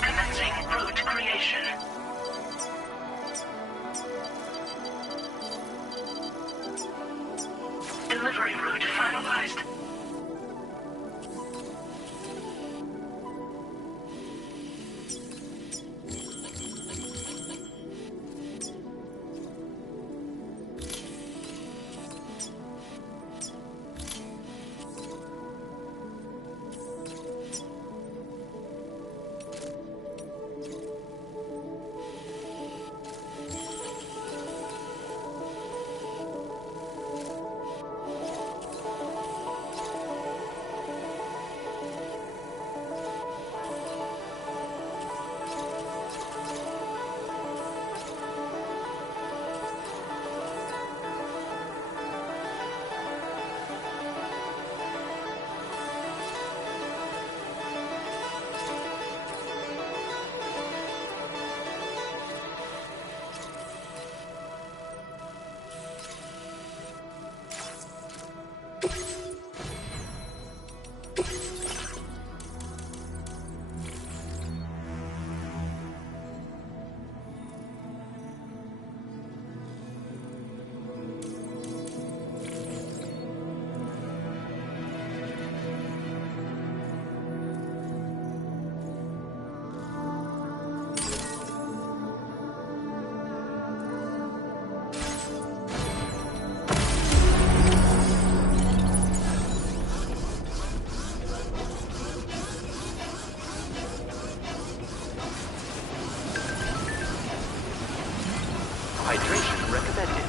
Commencing route creation. Delivery route finalized. Hydration recommended.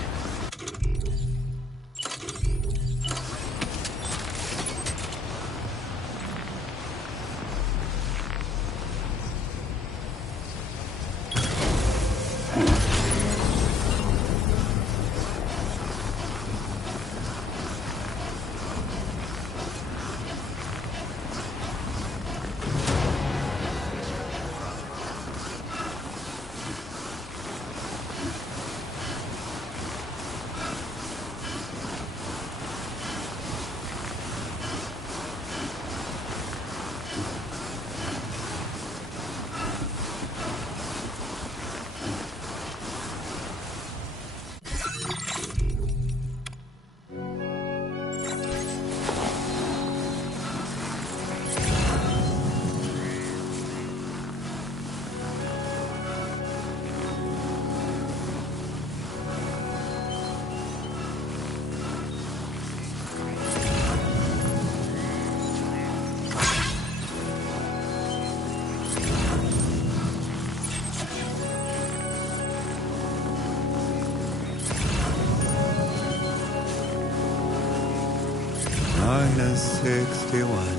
-61.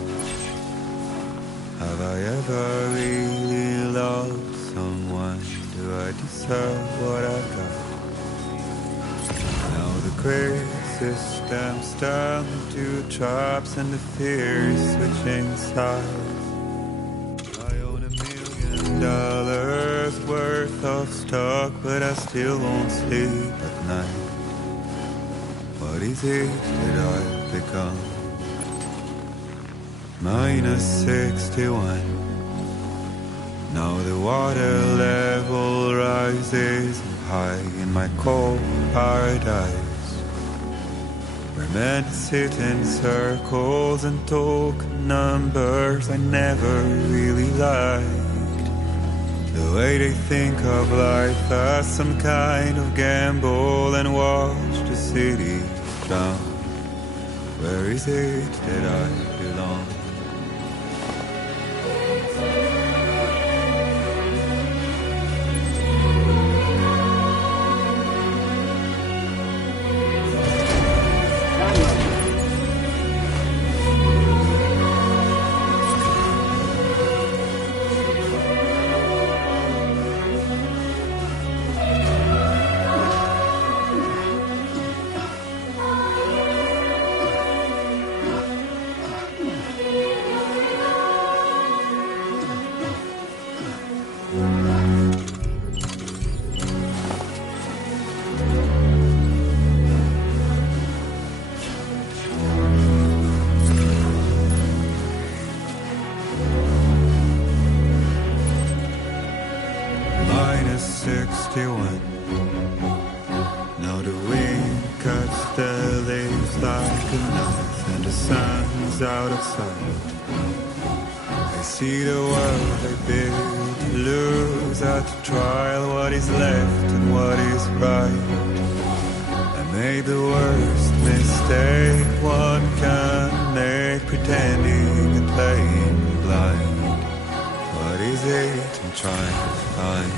Have I ever really loved someone? Do I deserve what I've got? Now the crazy system's turned into traps and the fears switching sides. I own $1 million worth of stock, but I still won't sleep at night. What is it that I've become? -61. Now the water level rises high in my cold paradise. where men sit in circles and talk numbers I never really liked. The way they think of life as some kind of gamble and watch the city drown. Where is it that I belong? Now the wind cuts the leaves like a knife and the sun's out of sight. I see the world I built to lose at the trial, what is left and what is right. I made the worst mistake one can make, pretending and playing blind. What is it I'm trying to find?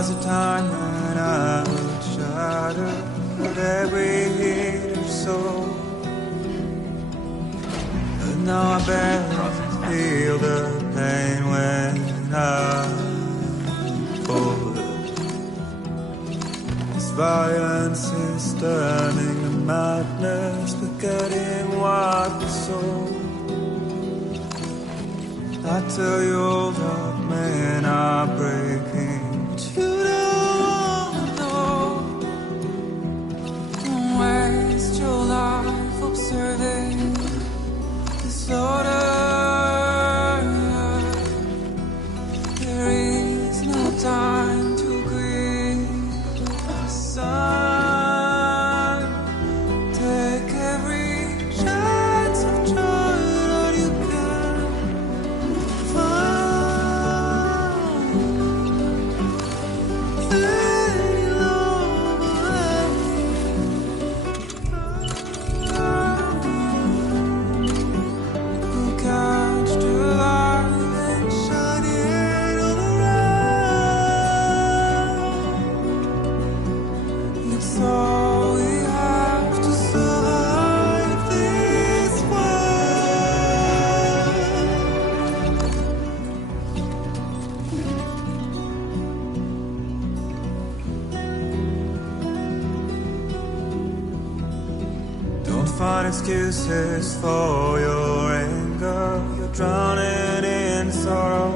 was a time when I would shatter every hit or soul, but now I barely feel the pain when I fall. This violence is turning to madness, forgetting what was sold. I tell you, old heart, men are breaking, but you don't know. Don't waste your life observing disorder. There is no time to grieve. The sun excuses for your anger. You're drowning in sorrow,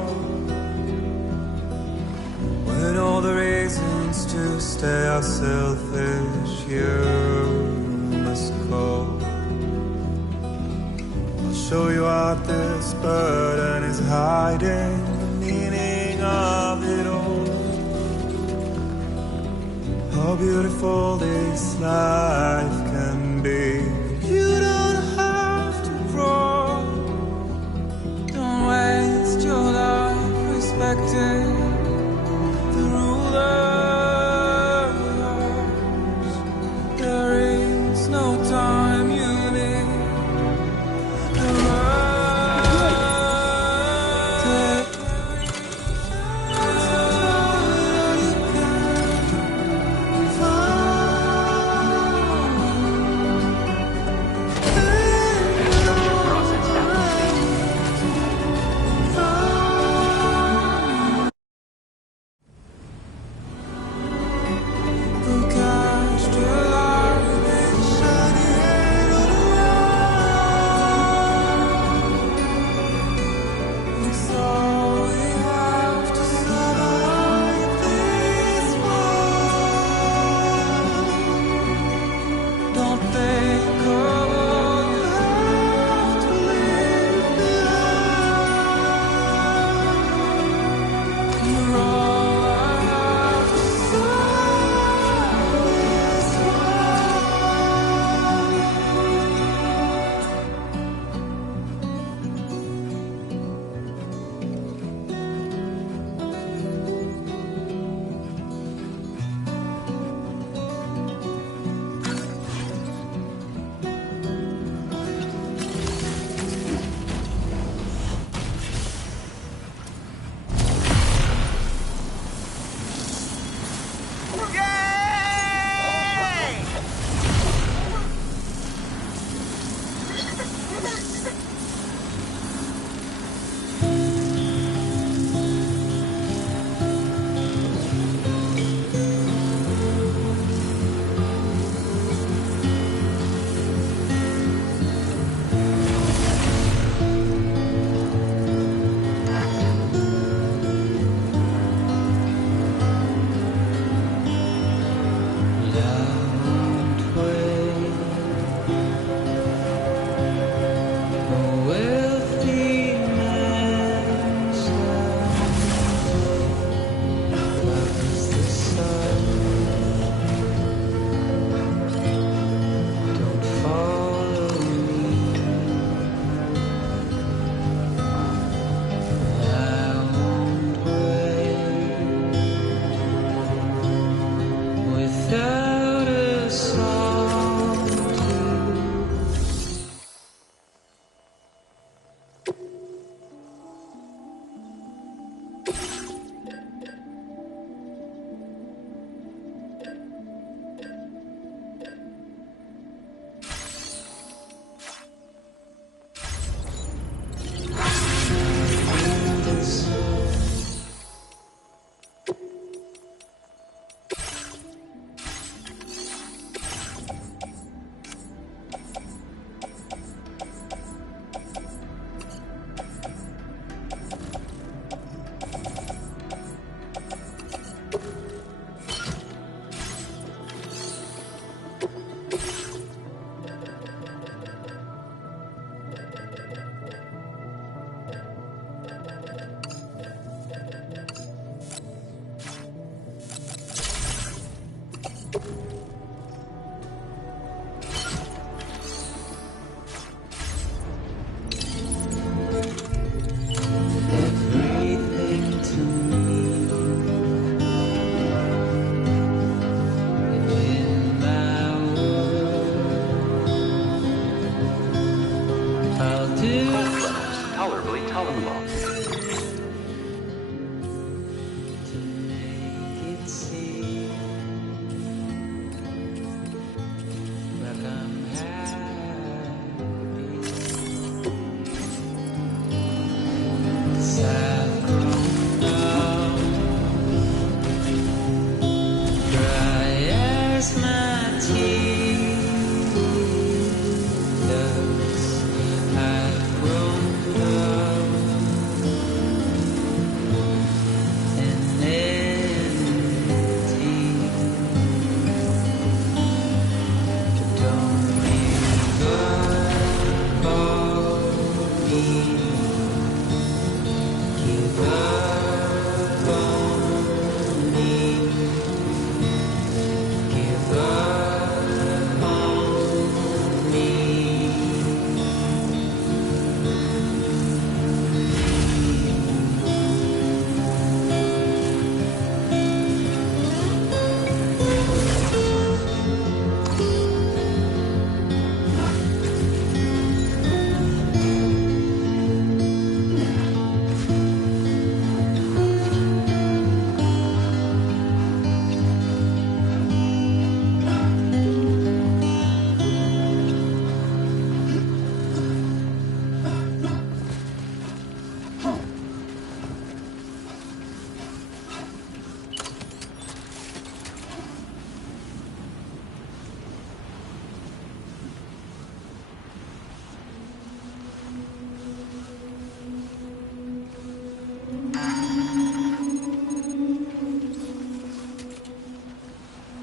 when all the reasons to stay are selfish. You must go. I'll show you what this burden is hiding, the meaning of it all. How beautiful this life can be. You don't have to grow. Don't waste your life respecting the rulers. There is no time you need. The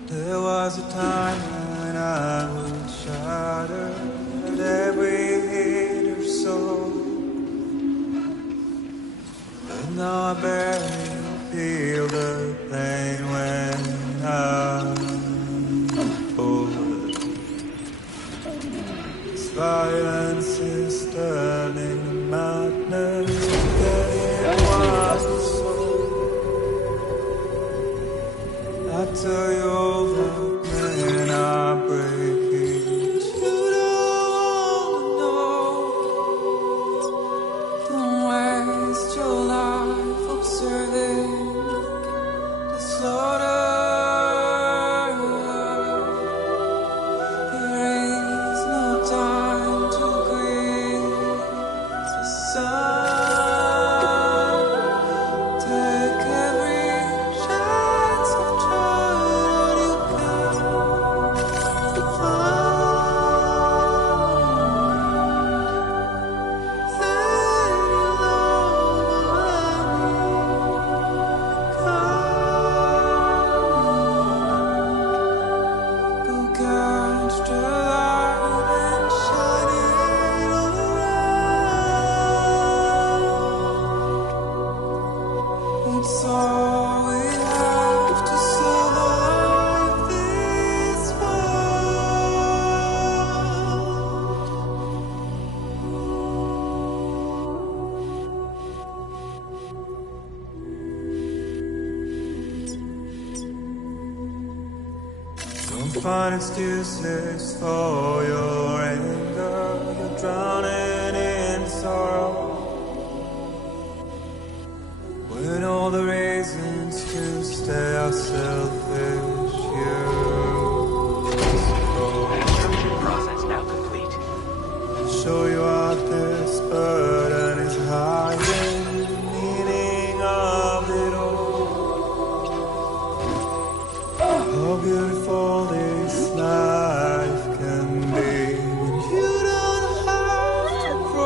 There was a time when I would shatter at every hit or so, but now I barely feel the pain when I'm old. This violence is turning to madness that it was the soul. I tell you all the men are breaking, but you don't know. Don't waste your life observing the slaughter. There is no time to grieve the sun. Take every chance of trying you can find. Then you'll come. Go catch the light and shine it all around. It's all we have to survive this world. Don't find excuses for your anger. You're drowning in sorrow. When all the reasons to stay are selfish, you Construction process now complete. show you what this burden is hiding, the meaning of it all. How beautiful this life can be when you don't have to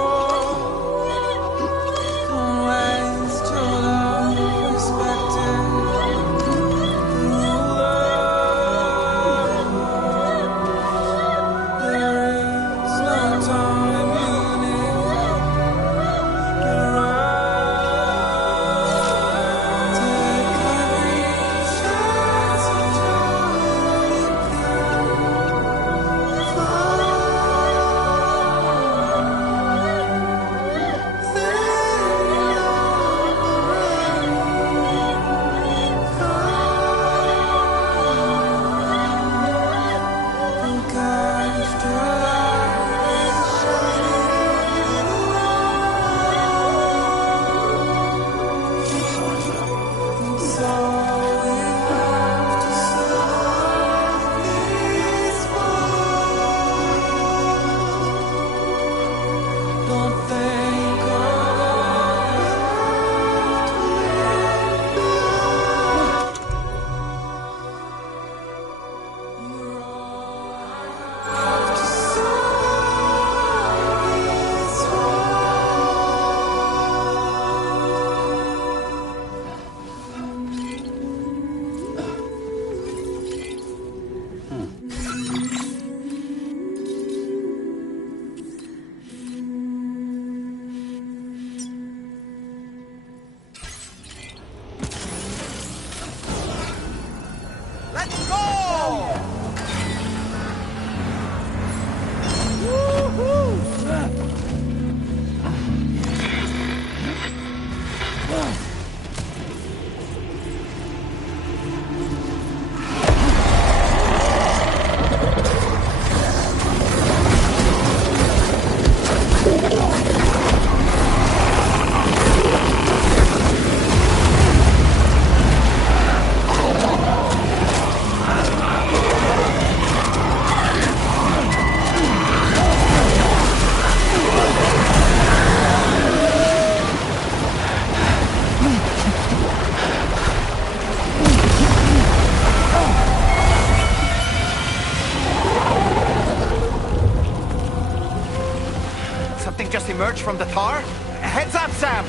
Just emerged from the tar? Heads up, Sam!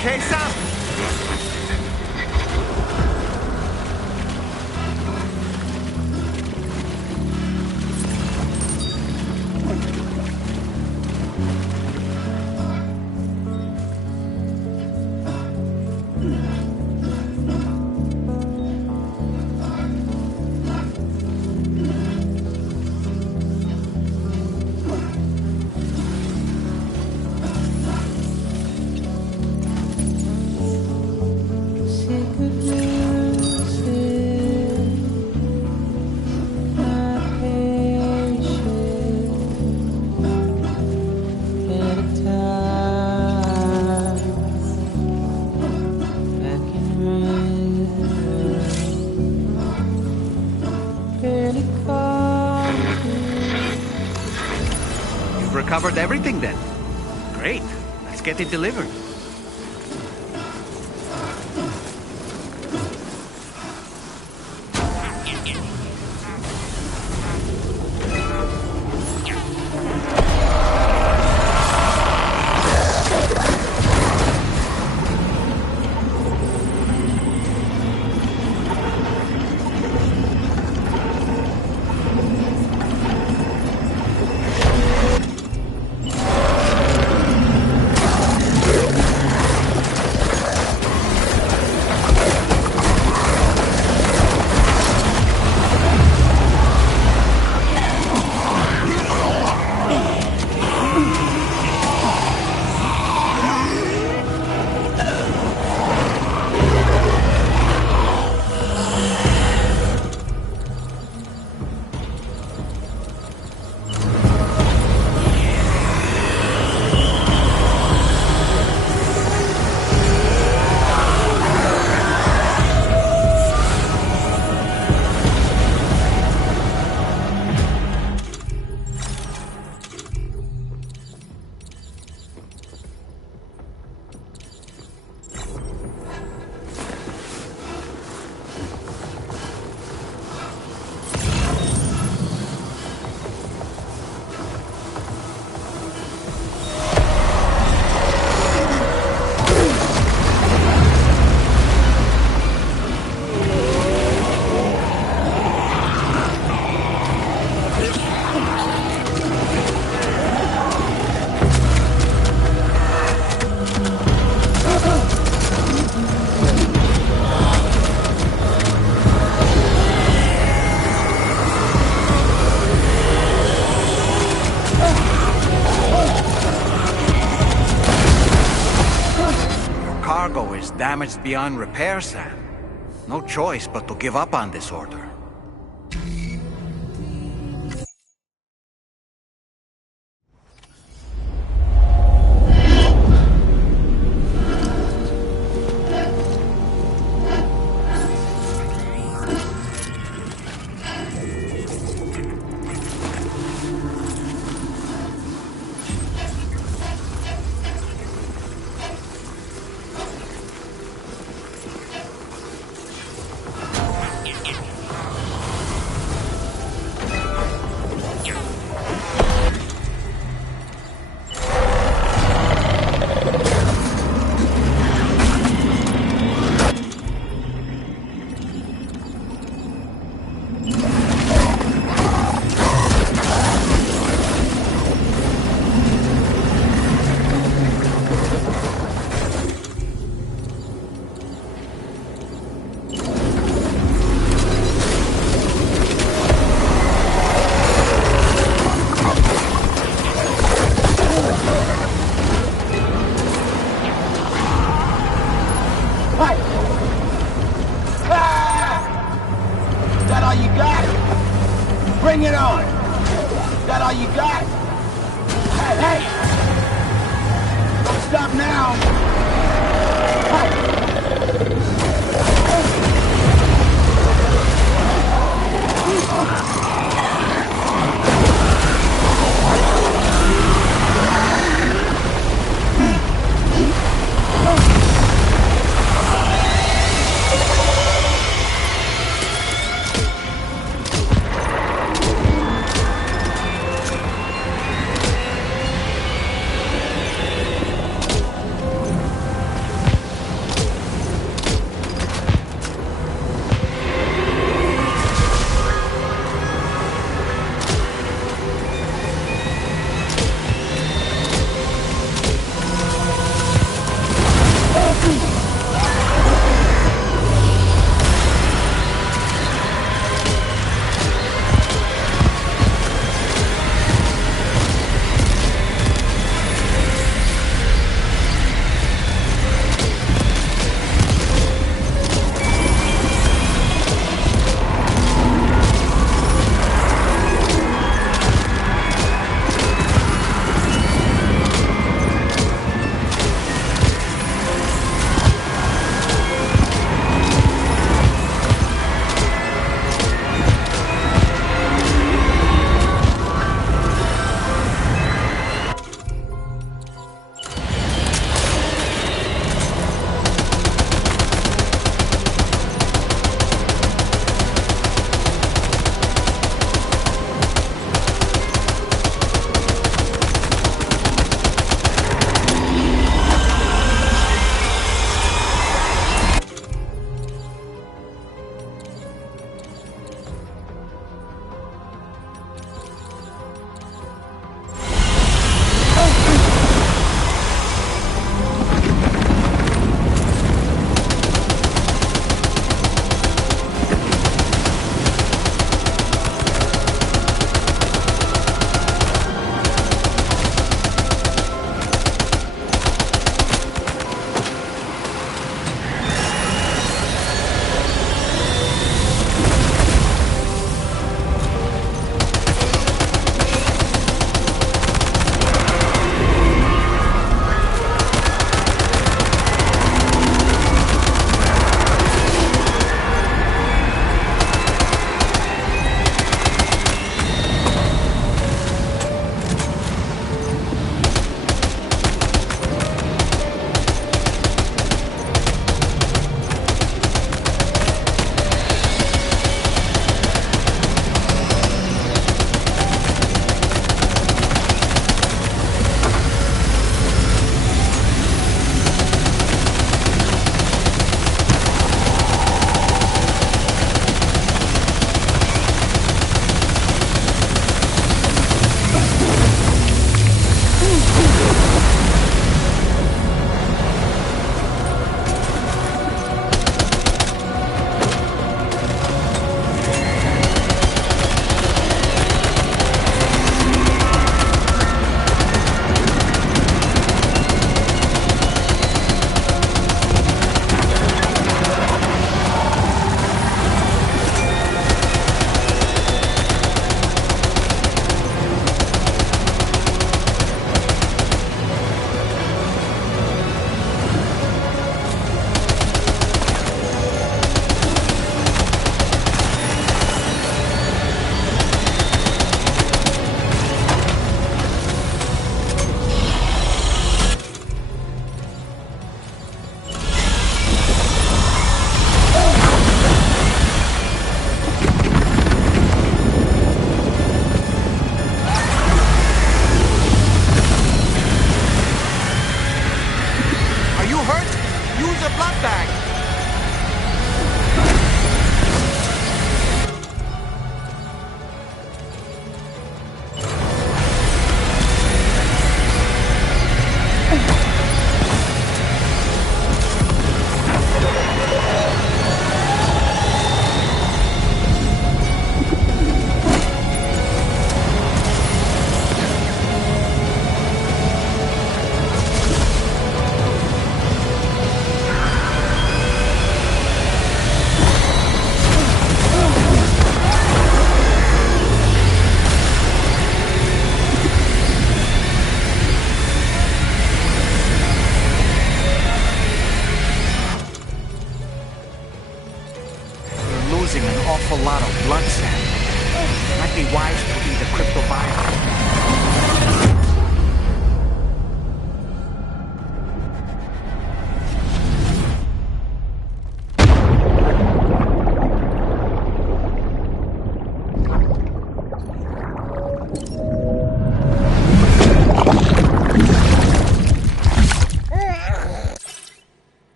Okay, Sam? Recovered everything then? Great. Let's get it delivered. Cargo is damaged beyond repair, Sam. No choice but to give up on this order. all you got? Hey, hey! Don't stop now!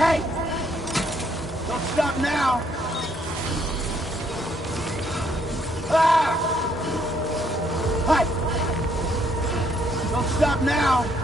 hey! Don't stop now! Ah! Hey! Don't stop now!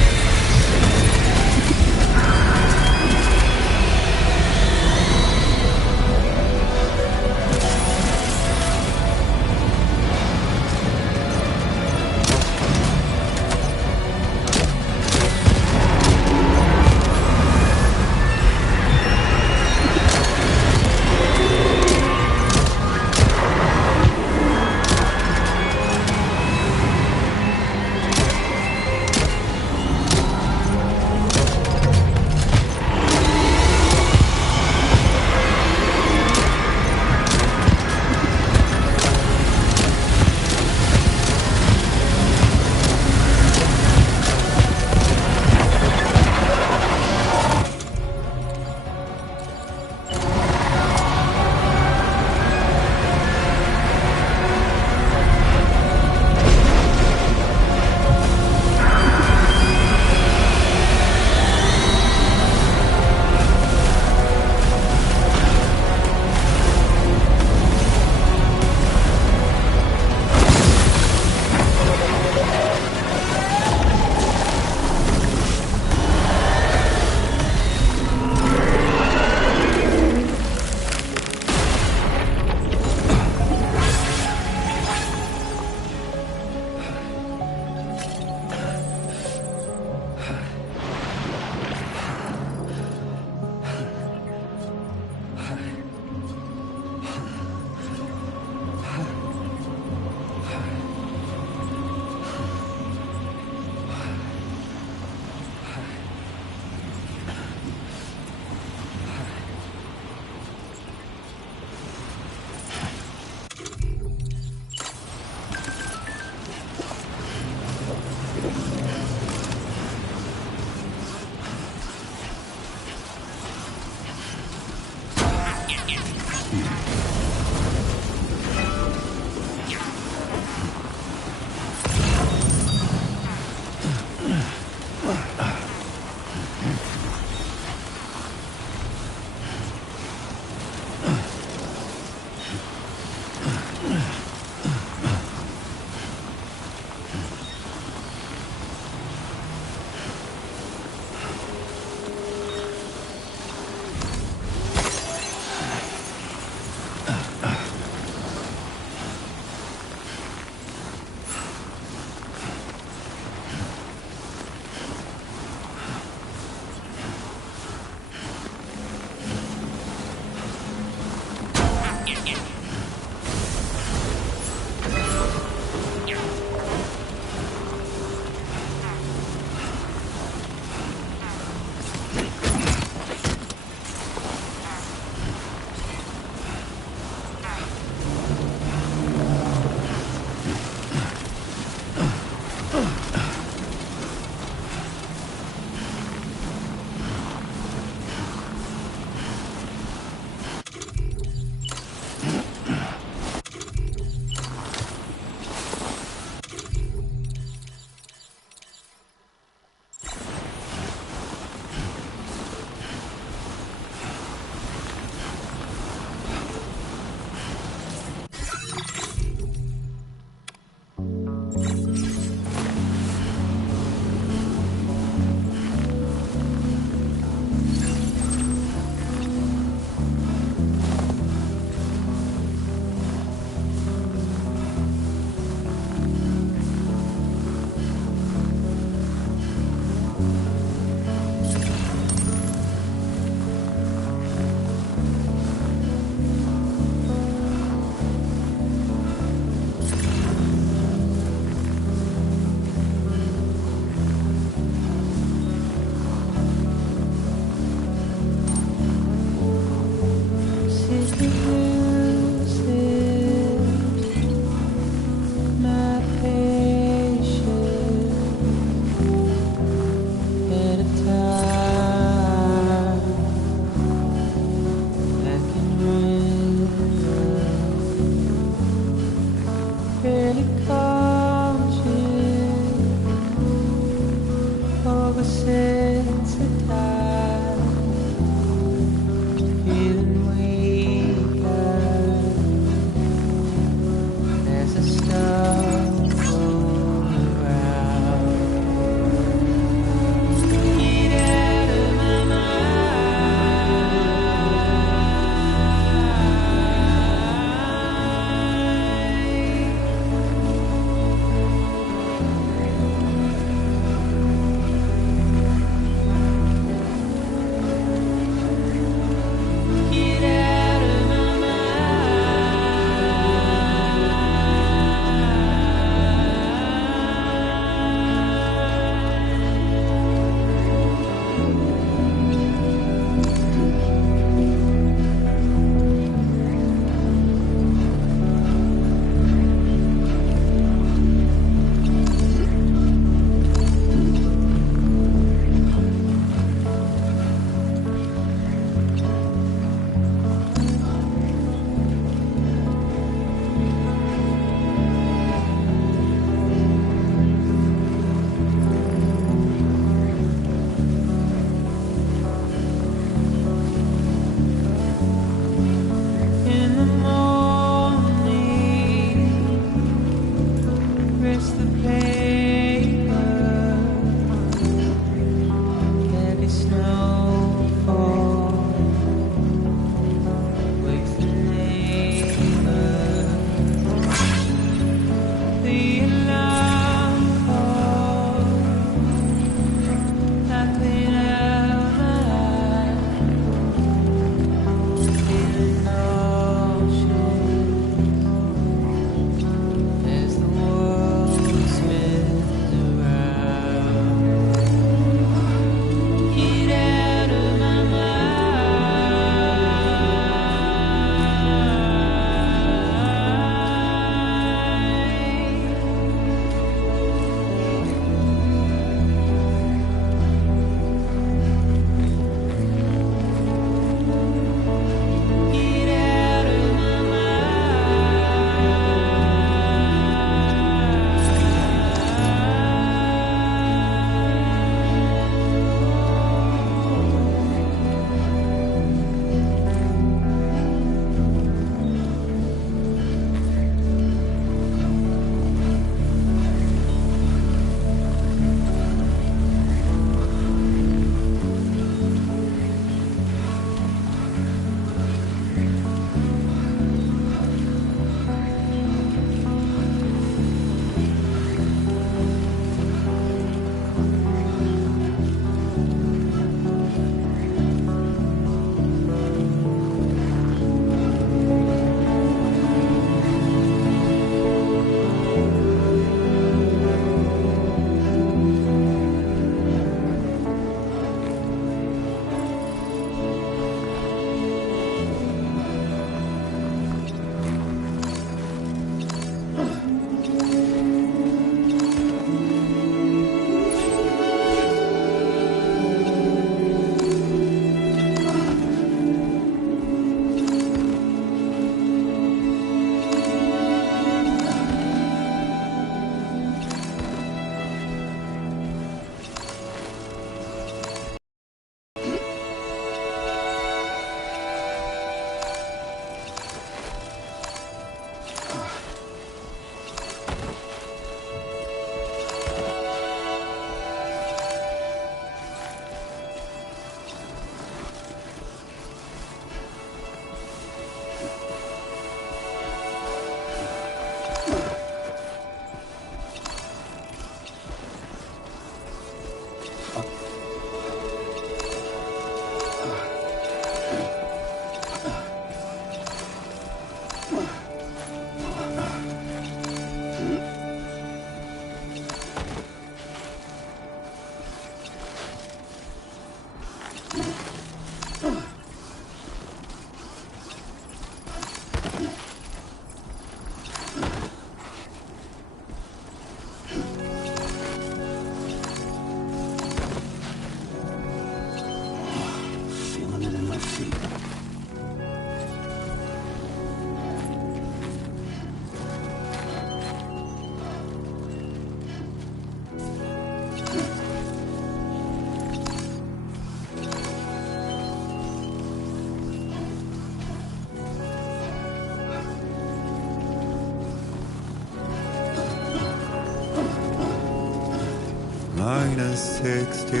-61.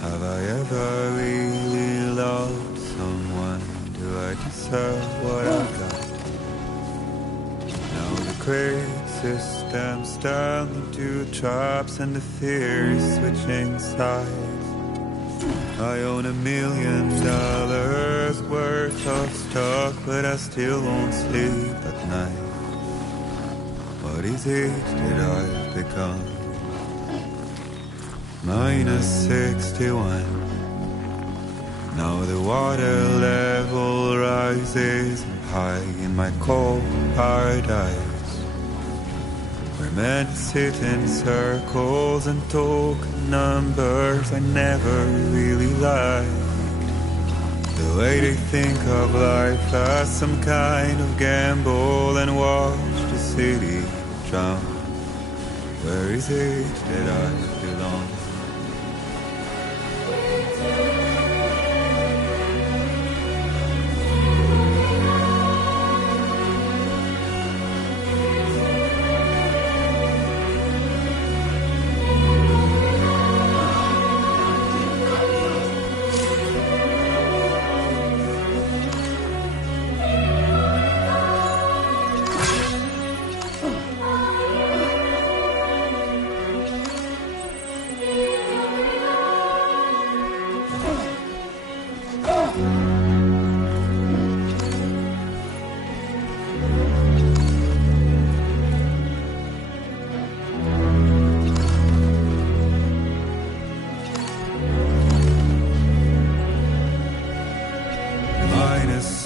Have I ever really loved someone? Do I deserve what I got? Now the crazy system's turned into traps and the fear is switching sides. I own $1 million worth of stock, but I still won't sleep at night. What is it that I've become? -61. Now the water level rises high in my cold paradise, where men sit in circles and talk numbers I never really liked. The way they think of life as some kind of gamble and watch the city drown. Where is it that I belong?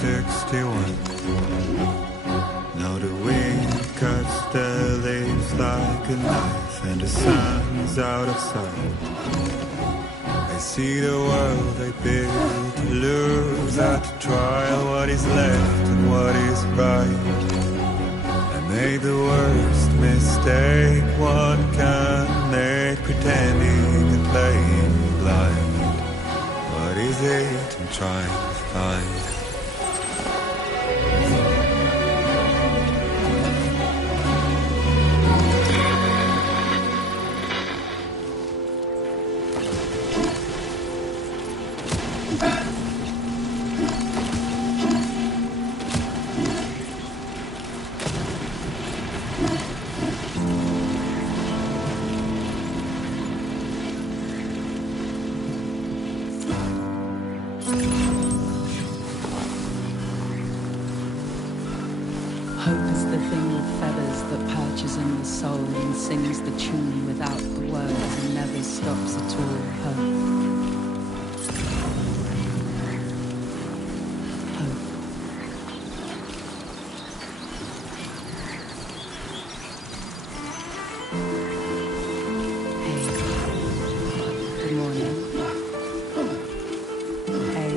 -61. Now the wind cuts the leaves like a knife and the sun's out of sight. I see the world I built to lose at trial, what is left and what is right. I made the worst mistake one can make, pretending and playing blind. What is it I'm trying to find? Hope is the thing with feathers that perches in the soul and sings the tune without the words and never stops at all. Hope. Hope. Hey. Good morning. Hey.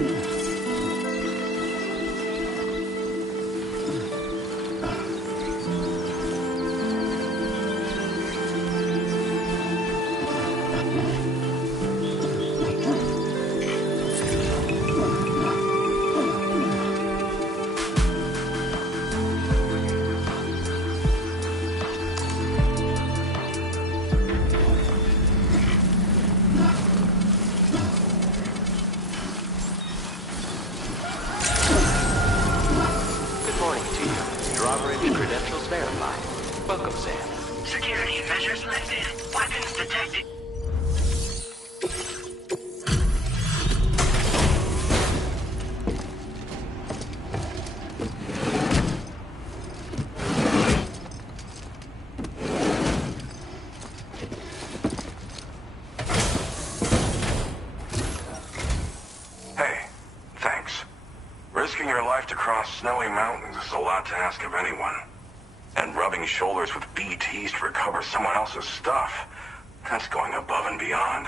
Credentials verified. Welcome, Sam. Security measures lifted. Weapons detected. Hey, thanks. Risking your life to cross snowy mountains is a lot to ask of anyone. And rubbing shoulders with BTs to recover someone else's stuff, that's going above and beyond.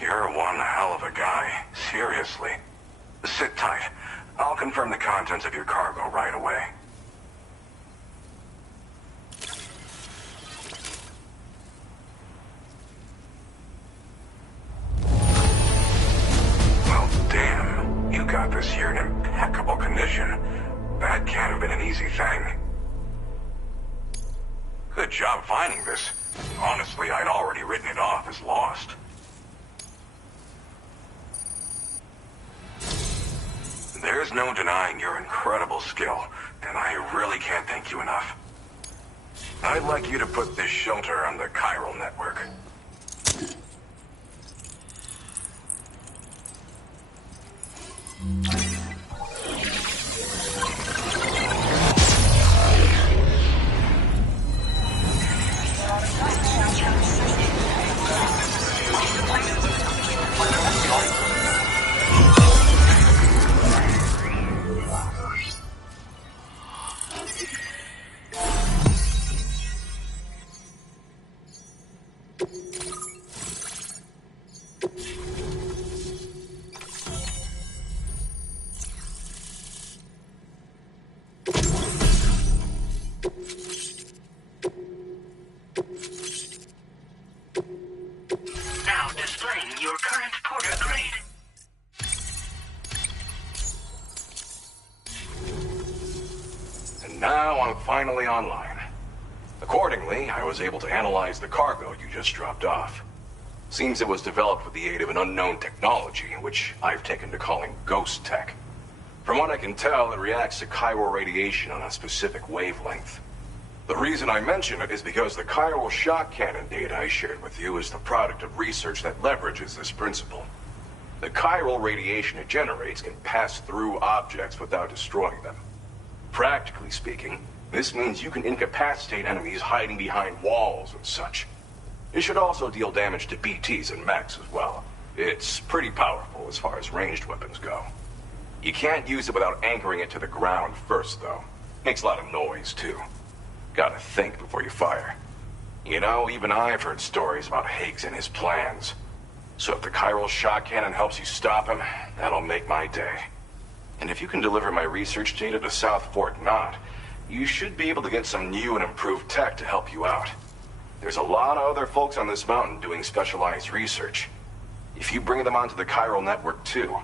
You're one hell of a guy, seriously. Sit tight. I'll confirm the contents of your cargo right away. Well, damn. You got this here in impeccable condition. That can't have been an easy thing. Good job finding this. Honestly, I'd already written it off as lost. There's no denying your incredible skill, and I really can't thank you enough. I'd like you to put this shelter on the chiral network. Now displaying your current porter grade. And now I'm finally online. Accordingly, I was able to analyze the cargo you just dropped off. Seems it was developed with the aid of an unknown technology, which I've taken to calling ghost tech. From what I can tell, it reacts to chiral radiation on a specific wavelength. The reason I mention it is because the chiral shock cannon data I shared with you is the product of research that leverages this principle. The chiral radiation it generates can pass through objects without destroying them. Practically speaking, this means you can incapacitate enemies hiding behind walls and such. It should also deal damage to BTs and mechs as well. It's pretty powerful as far as ranged weapons go. You can't use it without anchoring it to the ground first, though. Makes a lot of noise, too. Gotta think before you fire. You know, even I've heard stories about Higgs and his plans. So if the chiral shock cannon helps you stop him, that'll make my day. And if you can deliver my research data to South Fort Knott, you should be able to get some new and improved tech to help you out. There's a lot of other folks on this mountain doing specialized research. If you bring them onto the chiral network too,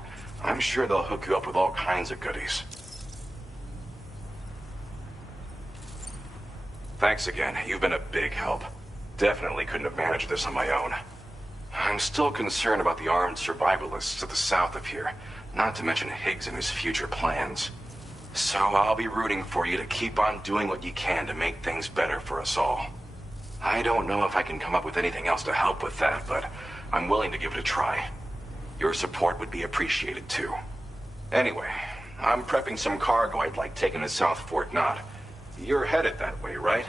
I'm sure they'll hook you up with all kinds of goodies. Thanks again. You've been a big help. Definitely couldn't have managed this on my own. I'm still concerned about the armed survivalists to the south of here, not to mention Higgs and his future plans. So I'll be rooting for you to keep on doing what you can to make things better for us all. I don't know if I can come up with anything else to help with that, but I'm willing to give it a try. Your support would be appreciated too. Anyway, I'm prepping some cargo I'd like taken to South Fort Knott. You're headed that way, right?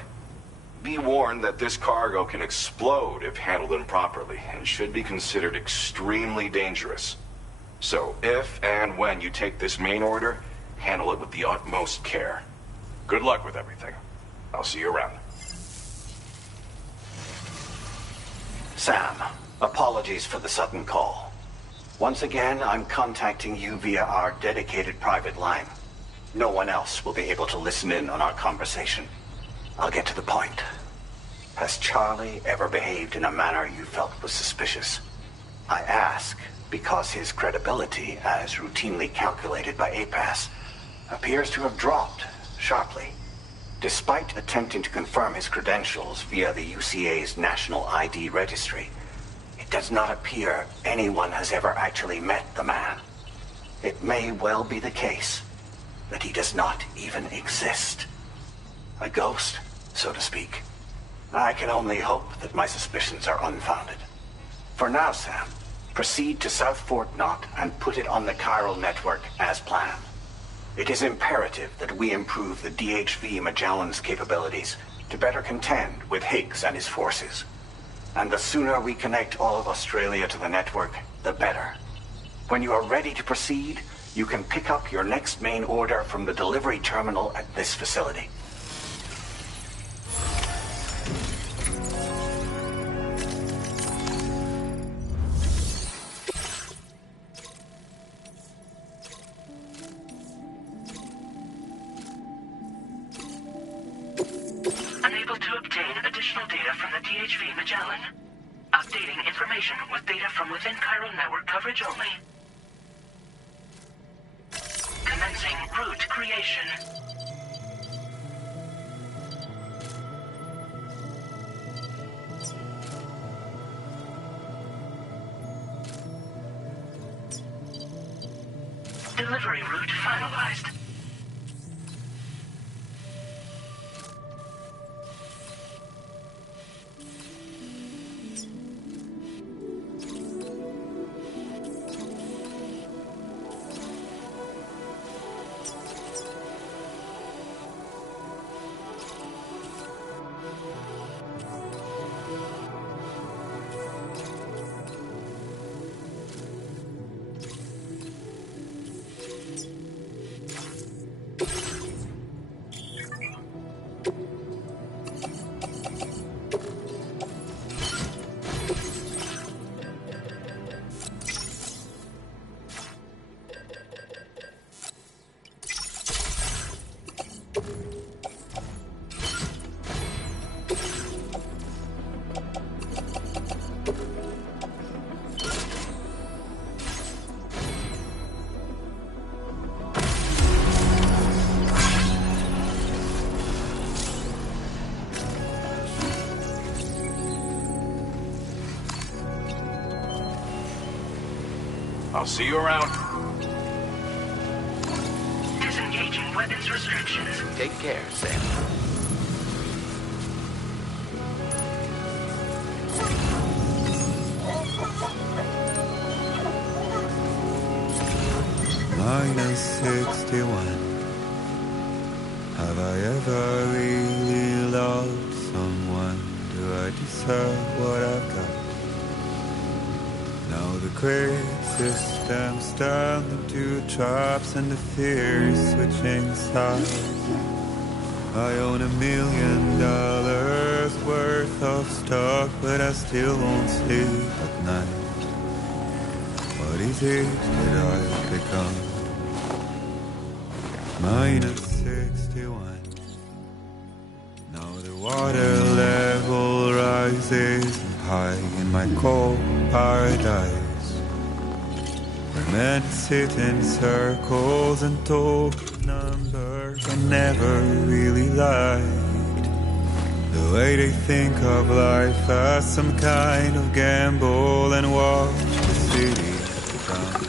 Be warned that this cargo can explode if handled improperly, and should be considered extremely dangerous. So if and when you take this main order, handle it with the utmost care. Good luck with everything. I'll see you around. Sam, apologies for the sudden call. Once again, I'm contacting you via our dedicated private line. No one else will be able to listen in on our conversation. I'll get to the point. Has Charlie ever behaved in a manner you felt was suspicious? I ask because his credibility, as routinely calculated by APAS, appears to have dropped sharply. Despite attempting to confirm his credentials via the UCA's National ID Registry, it does not appear anyone has ever actually met the man. It may well be the case that he does not even exist. A ghost, so to speak. I can only hope that my suspicions are unfounded. For now, Sam, proceed to South Fort Knott and put it on the chiral network as planned. It is imperative that we improve the DHV Magellan's capabilities to better contend with Higgs and his forces. And the sooner we connect all of Australia to the network, the better. When you are ready to proceed, you can pick up your next main order from the delivery terminal at this facility. Unable to obtain additional data from the DHV Magellan. Updating information with data from within chiral network coverage only. Commencing route creation. Delivery route finalized. I'll see you around. Disengaging weapons restrictions. Take care, Sam. -61. Have I ever really loved someone? Do I deserve what I've got? Now the crate system's turned into traps and the fear's switching sides. I own $1 million worth of stock, but I still won't sleep at night. What is it that I've become? -61. Now the water level rises high in my cold paradise, where men sit in circles and talk numbers I never really liked. The way they think of life as some kind of gamble and watch the city down.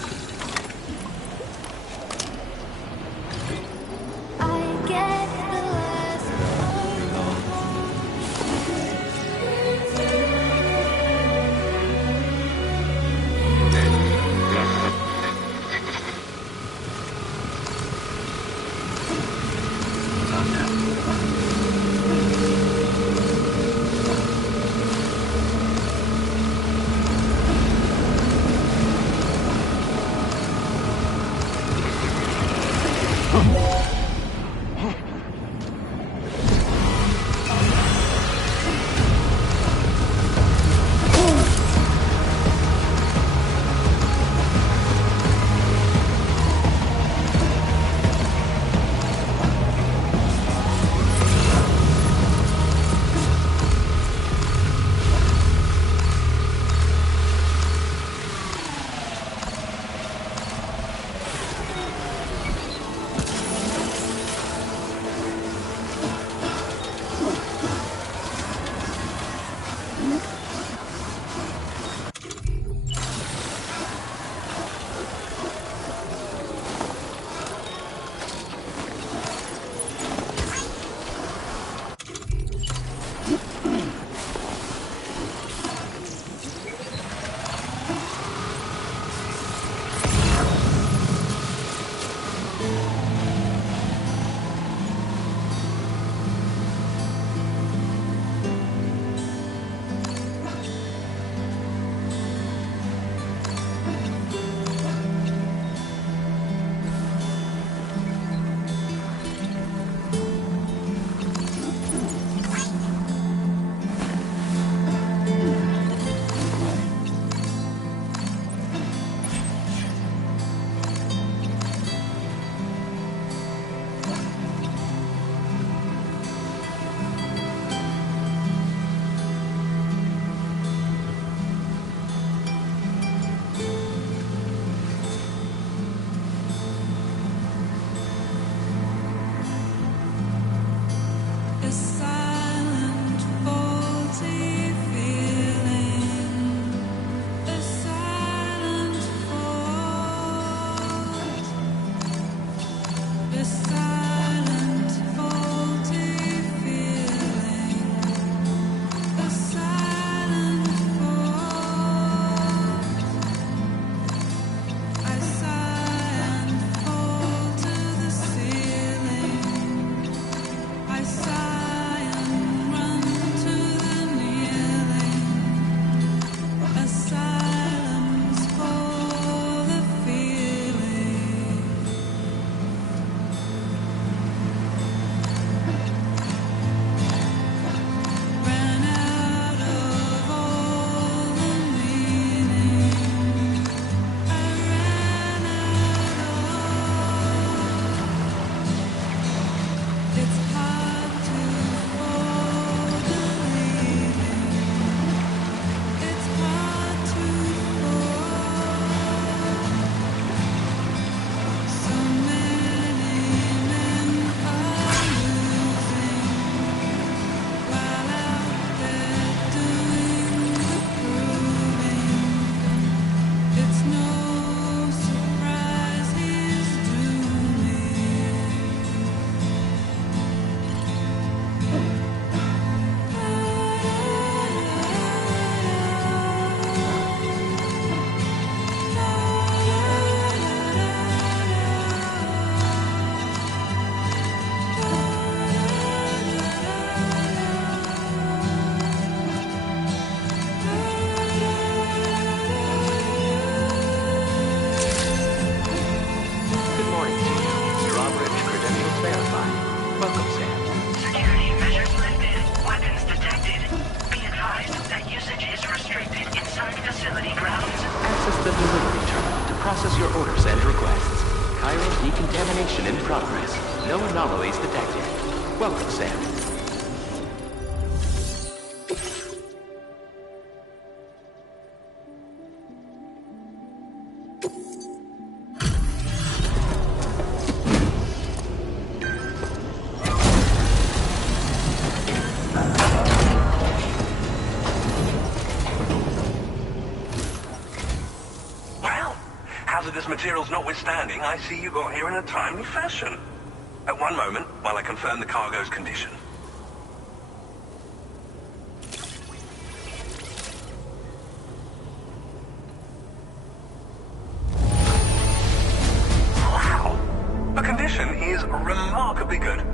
Welcome, Sam. Well, hazardous materials notwithstanding, I see you got here in a timely fashion. At one moment, while I confirm the cargo's condition. Wow! The condition is remarkably good.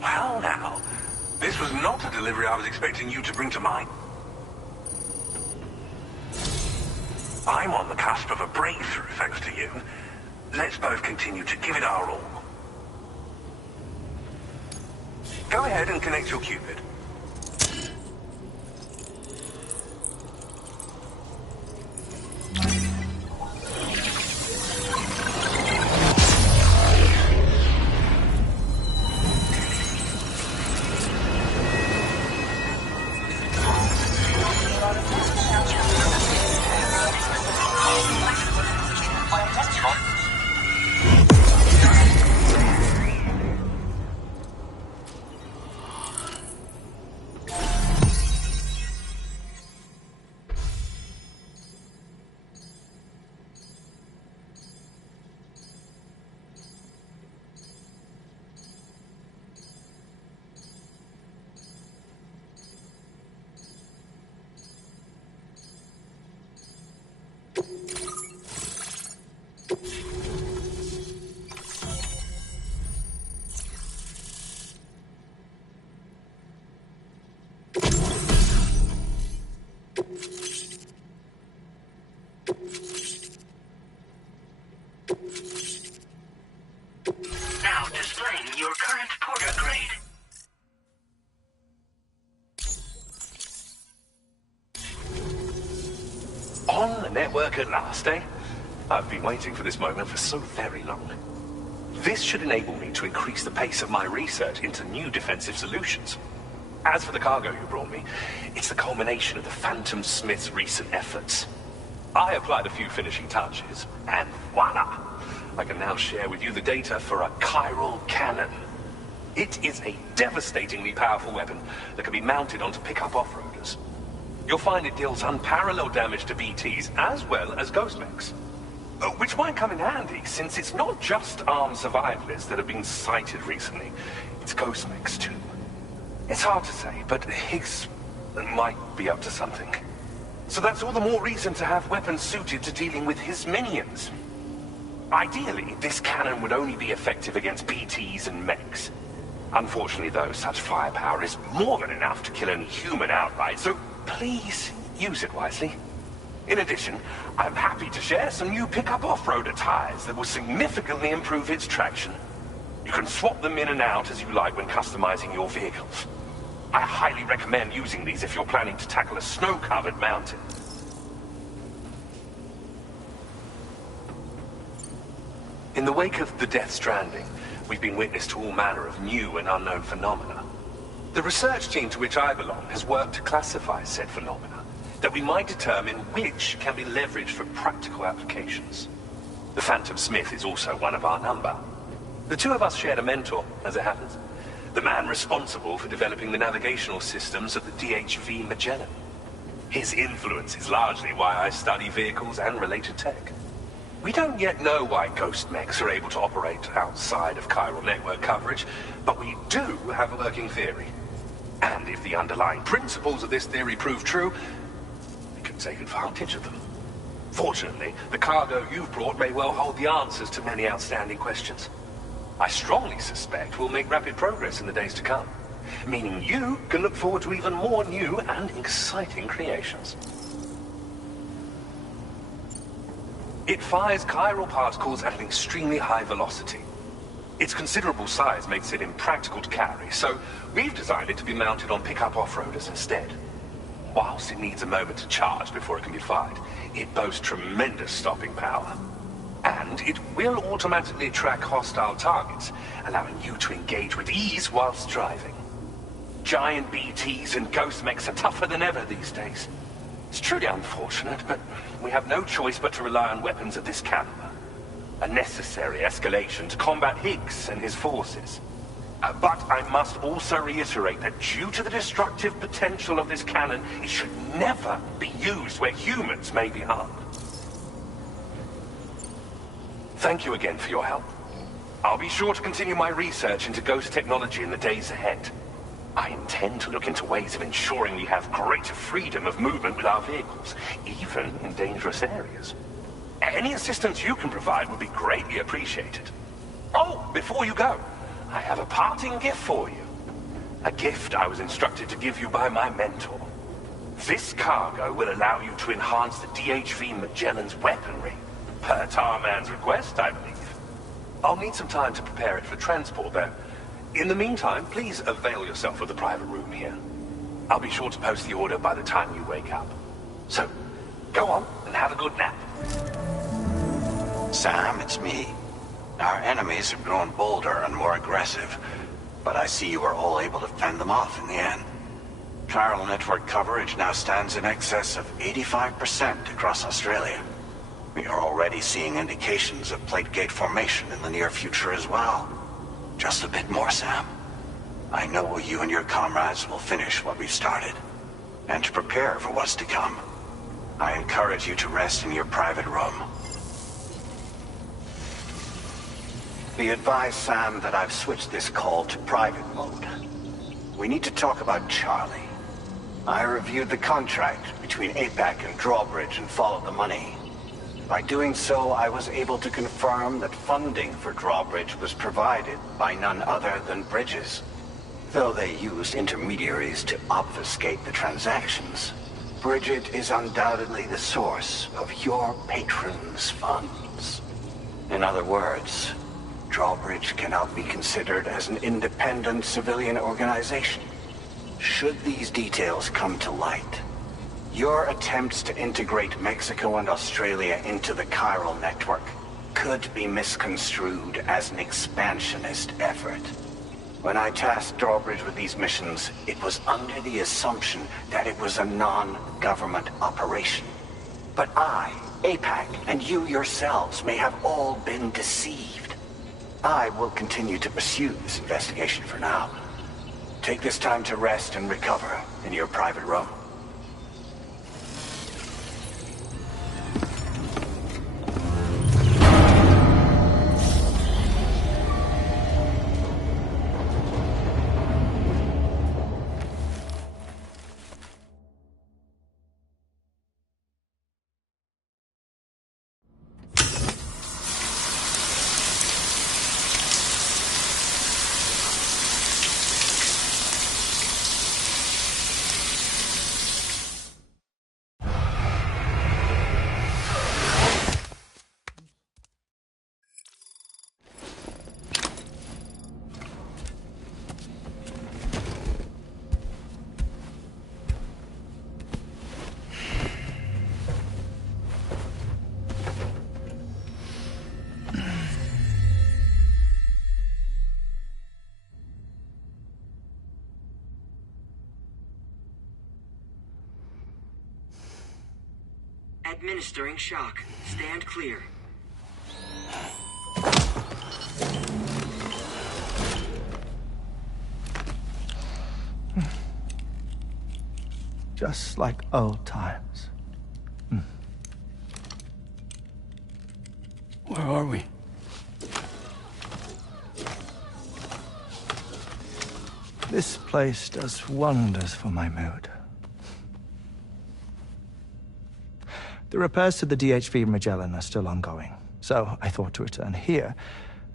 Well now, this was not a delivery I was expecting you to bring to mine. I'm on the cusp of a breakthrough, thanks to you. Let's both continue to give it our all. Go ahead and connect your Cupid. Now displaying your current porter grade. On the network at last, eh? I've been waiting for this moment for so very long. This should enable me to increase the pace of my research into new defensive solutions. As for the cargo you brought me, it's the culmination of the Phantom Smith's recent efforts. I applied a few finishing touches, and voila! I can now share with you the data for a chiral cannon. It is a devastatingly powerful weapon that can be mounted onto pickup off-roaders. You'll find it deals unparalleled damage to BTs as well as ghost mechs. Which might come in handy, since it's not just armed survivalists that have been sighted recently. It's ghost mechs too. It's hard to say, but Higgs might be up to something. So that's all the more reason to have weapons suited to dealing with his minions. Ideally, this cannon would only be effective against BTs and mechs. Unfortunately, though, such firepower is more than enough to kill any human outright, so please use it wisely. In addition, I'm happy to share some new pickup off-roader tires that will significantly improve its traction. You can swap them in and out as you like when customizing your vehicles. I highly recommend using these if you're planning to tackle a snow-covered mountain. In the wake of the Death Stranding, we've been witness to all manner of new and unknown phenomena. The research team to which I belong has worked to classify said phenomena, that we might determine which can be leveraged for practical applications. The Phantom Smith is also one of our number. The two of us shared a mentor, as it happens. The man responsible for developing the navigational systems of the DHV Magellan. His influence is largely why I study vehicles and related tech. We don't yet know why ghost mechs are able to operate outside of chiral network coverage, but we do have a working theory. And if the underlying principles of this theory prove true, we can take advantage of them. Fortunately, the cargo you've brought may well hold the answers to many outstanding questions. I strongly suspect we'll make rapid progress in the days to come, meaning you can look forward to even more new and exciting creations. It fires chiral particles at an extremely high velocity. Its considerable size makes it impractical to carry, so we've designed it to be mounted on pickup off-roaders instead. Whilst it needs a moment to charge before it can be fired, it boasts tremendous stopping power. And it will automatically track hostile targets, allowing you to engage with ease whilst driving. Giant BTs and ghost mechs are tougher than ever these days. It's truly unfortunate, but we have no choice but to rely on weapons of this caliber. A necessary escalation to combat Higgs and his forces. But I must also reiterate that due to the destructive potential of this cannon, it should never be used where humans may be harmed. Thank you again for your help. I'll be sure to continue my research into ghost technology in the days ahead. I intend to look into ways of ensuring we have greater freedom of movement with our vehicles, even in dangerous areas. Any assistance you can provide would be greatly appreciated. Oh, before you go, I have a parting gift for you. A gift I was instructed to give you by my mentor. This cargo will allow you to enhance the DHV Magellan's weaponry, per Tarman's request, I believe. I'll need some time to prepare it for transport, though. In the meantime, please avail yourself of the private room here. I'll be sure to post the order by the time you wake up. So, go on and have a good nap. Sam, it's me. Our enemies have grown bolder and more aggressive, but I see you were all able to fend them off in the end. Chiral network coverage now stands in excess of 85% across Australia. We are already seeing indications of plate gate formation in the near future as well. Just a bit more, Sam. I know you and your comrades will finish what we've started, and to prepare for what's to come. I encourage you to rest in your private room. Be advised, Sam, that I've switched this call to private mode. We need to talk about Charlie. I reviewed the contract between APAC and Drawbridge and followed the money. By doing so, I was able to confirm that funding for Drawbridge was provided by none other than Bridges. Though they used intermediaries to obfuscate the transactions, Bridget is undoubtedly the source of your patrons' funds. In other words, Drawbridge cannot be considered as an independent civilian organization. Should these details come to light, your attempts to integrate Mexico and Australia into the chiral network could be misconstrued as an expansionist effort. When I tasked Drawbridge with these missions, it was under the assumption that it was a non-government operation. But I, APAC, and you yourselves may have all been deceived. I will continue to pursue this investigation for now. Take this time to rest and recover in your private room. Administering shock. Stand clear. Just like old times. Where are we? This place does wonders for my mood. The repairs to the DHV Magellan are still ongoing, so I thought to return here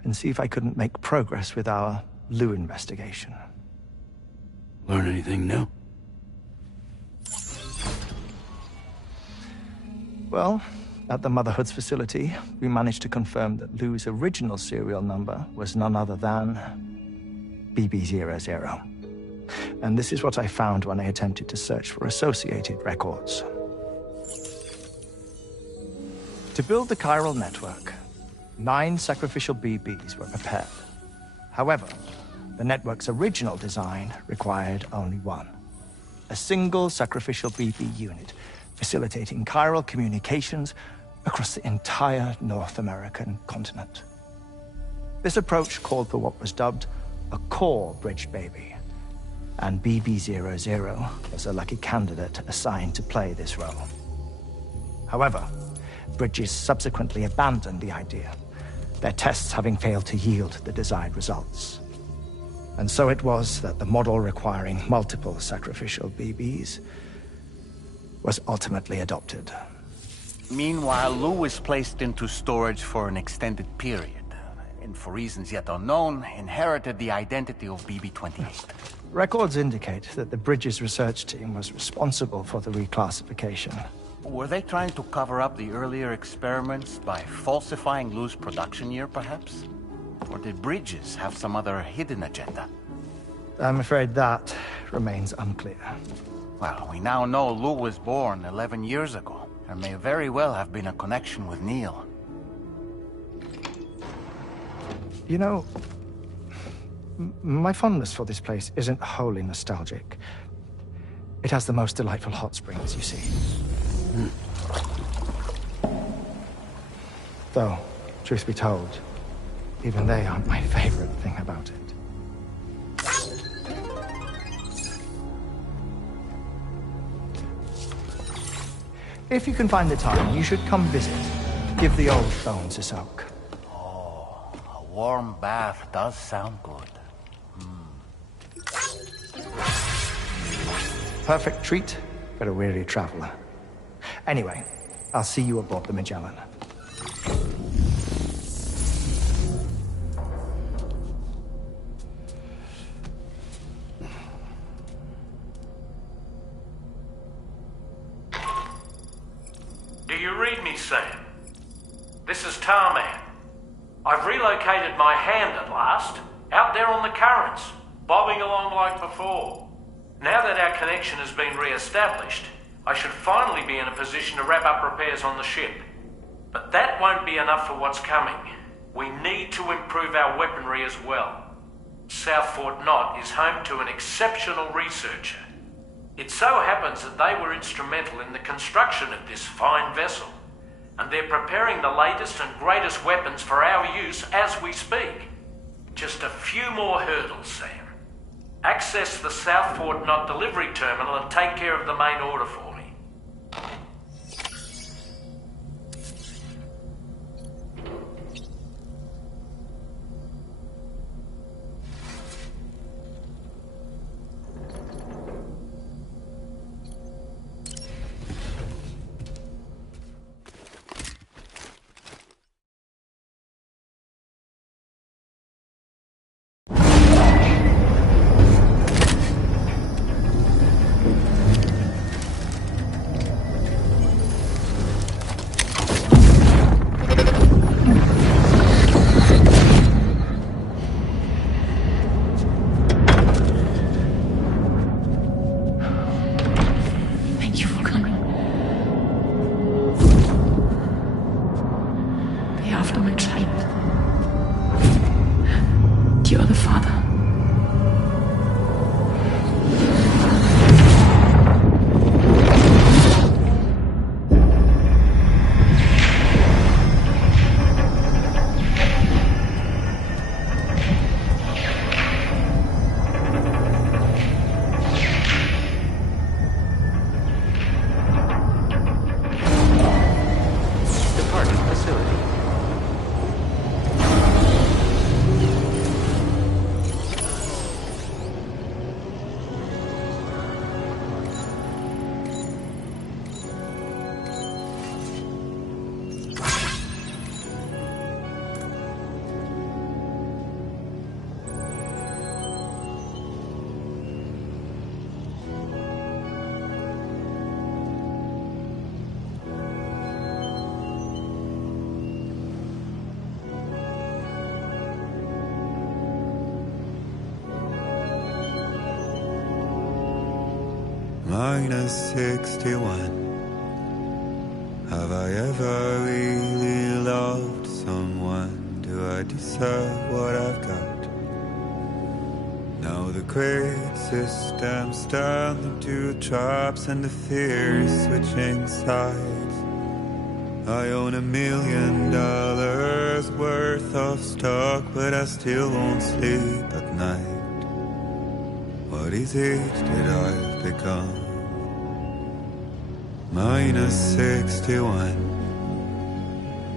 and see if I couldn't make progress with our Lou investigation. Learn anything new? Well, at the Motherhood's facility, we managed to confirm that Lou's original serial number was none other than BB00. And this is what I found when I attempted to search for associated records. To build the chiral network, 9 sacrificial BBs were prepared. However, the network's original design required only 1. A single sacrificial BB unit, facilitating chiral communications across the entire North American continent. This approach called for what was dubbed a core bridge baby, and BB00 was a lucky candidate assigned to play this role. However, Bridges subsequently abandoned the idea, their tests having failed to yield the desired results. And so it was that the model requiring multiple sacrificial BBs was ultimately adopted. Meanwhile, Lou was placed into storage for an extended period, and for reasons yet unknown, inherited the identity of BB-28. Records indicate that the Bridges research team was responsible for the reclassification. Were they trying to cover up the earlier experiments by falsifying Lou's production year, perhaps? Or did Bridges have some other hidden agenda? I'm afraid that remains unclear. Well, we now know Lou was born 11 years ago. There may very well have been a connection with Neil. You know, my fondness for this place isn't wholly nostalgic. It has the most delightful hot springs, you see. Though, truth be told, even they aren't my favorite thing about it. If you can find the time, you should come visit. Give the old bones a soak. Oh, a warm bath does sound good. Perfect treat for a weary traveler. Anyway, I'll see you aboard the Magellan. Do you read me, Sam? This is Tarman. I've relocated my hand at last, out there on the currents, bobbing along like before. Now that our connection has been re-established, I should finally be in a position to wrap up repairs on the ship. But that won't be enough for what's coming. We need to improve our weaponry as well. South Fort Knot is home to an exceptional researcher. It so happens that they were instrumental in the construction of this fine vessel, and they're preparing the latest and greatest weapons for our use as we speak. Just a few more hurdles, Sam. Access the South Fort Knot delivery terminal and take care of the main order for me. -61. Have I ever really loved someone? Do I deserve what I've got? Now the great system's turned into traps and the fear is switching sides. I own $1 million worth of stock, but I still won't sleep at night. What is it that I've become? -61.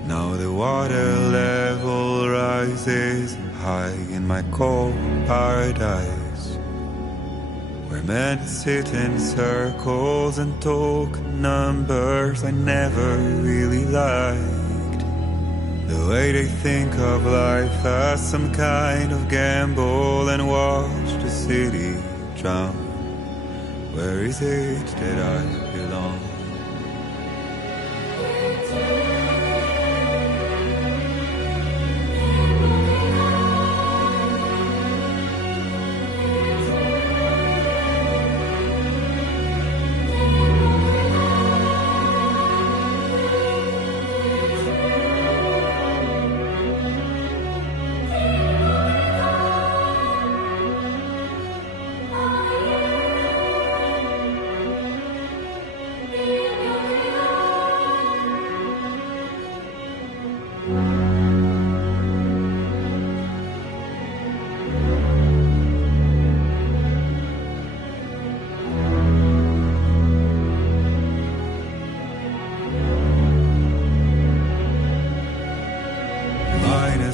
Now the water level rises high in my cold paradise, where men sit in circles and talk numbers I never really liked. The way they think of life as some kind of gamble and watch the city drown. Where is it that I belong?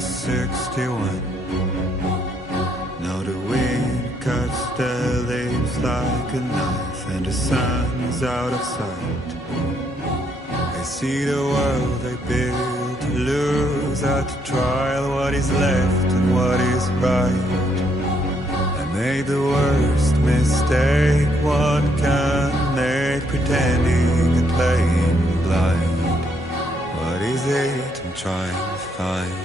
-61. Now the wind cuts the leaves like a knife, and the sun's out of sight. I see the world I built to lose at the trial, what is left and what is right. I made the worst mistake one can make, pretending and playing blind. What is it I'm trying to find?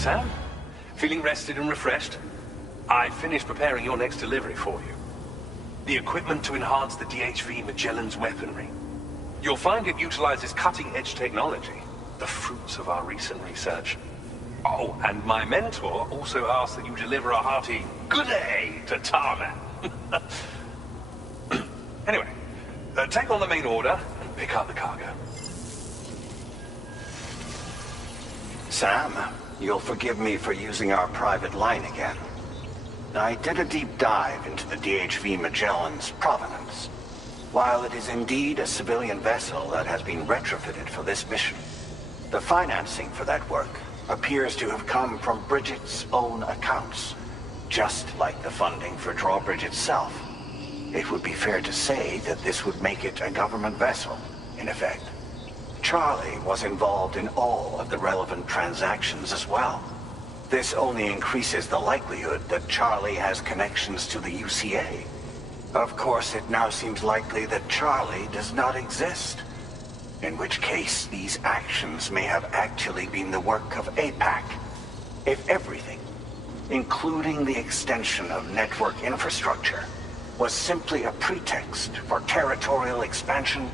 Sam? Feeling rested and refreshed? I finished preparing your next delivery for you. The equipment to enhance the DHV Magellan's weaponry. You'll find it utilizes cutting-edge technology, the fruits of our recent research. Oh, and my mentor also asked that you deliver a hearty good day to Tarman. Anyway, take on the main order and pick up the cargo. Sam, you'll forgive me for using our private line again. I did a deep dive into the DHV Magellan's provenance. While it is indeed a civilian vessel that has been retrofitted for this mission, The financing for that work appears to have come from Bridget's own accounts, just like the funding for Drawbridge itself. It would be fair to say that this would make it a government vessel, in effect. Charlie was involved in all of the relevant transactions as well. This only increases the likelihood that Charlie has connections to the UCA. Of course, it now seems likely that Charlie does not exist. In which case, these actions may have actually been the work of APAC. If everything, including the extension of network infrastructure, was simply a pretext for territorial expansion,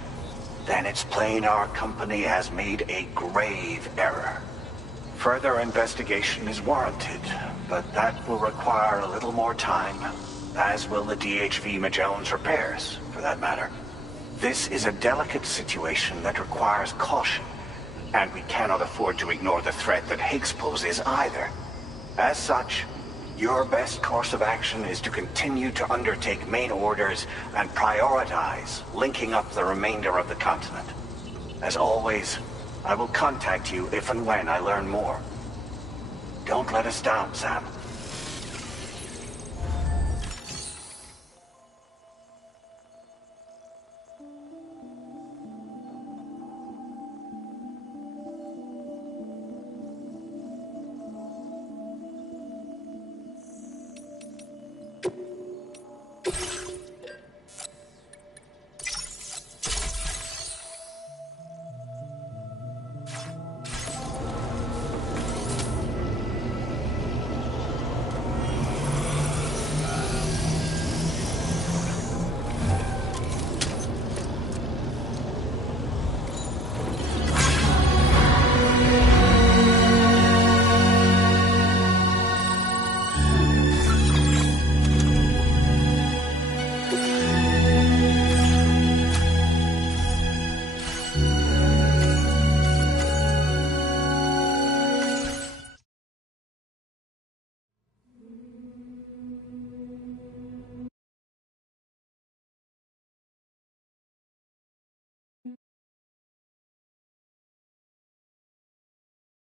then it's plain our company has made a grave error. Further investigation is warranted, but that will require a little more time, as will the DHV Magellan's repairs, for that matter. This is a delicate situation that requires caution, and we cannot afford to ignore the threat that Higgs poses either. As such, your best course of action is to continue to undertake main orders and prioritize linking up the remainder of the continent. As always, I will contact you if and when I learn more. Don't let us down, Sam.